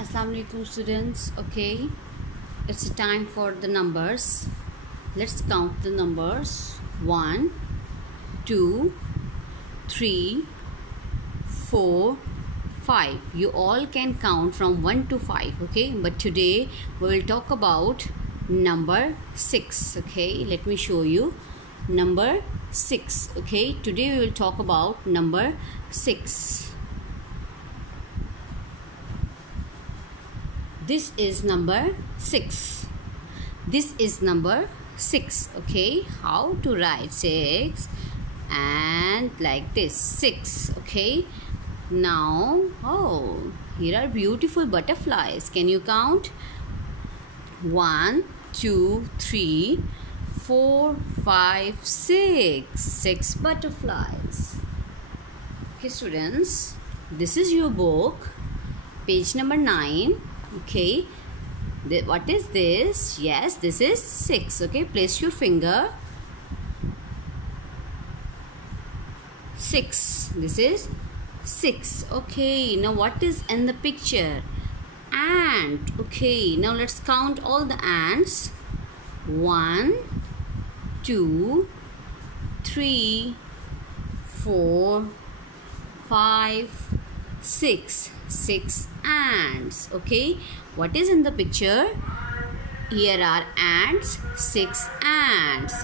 Assalamu alaikum students. Okay, it's time for the numbers. Let's count the numbers. 1 2 3 4 5. You all can count from 1 to 5. Okay, but today we will talk about number 6. Okay, let me show you number 6. Okay, today we will talk about number 6. This is number 6. This is number 6. Okay, how to write 6? And like this, 6. Okay, now here are beautiful butterflies. Can you count? 1 2 3 4 5 6. 6 butterflies. Okay students, this is your book, page number 9. Okay, what is this? Yes, this is 6. Okay, place your finger. 6. This is 6. Okay, now what is in the picture? Ant. Okay, now let's count all the ants. 1 2 3 4 5 6. 6 ants. Okay, what is in the picture? Here are ants. 6 ants.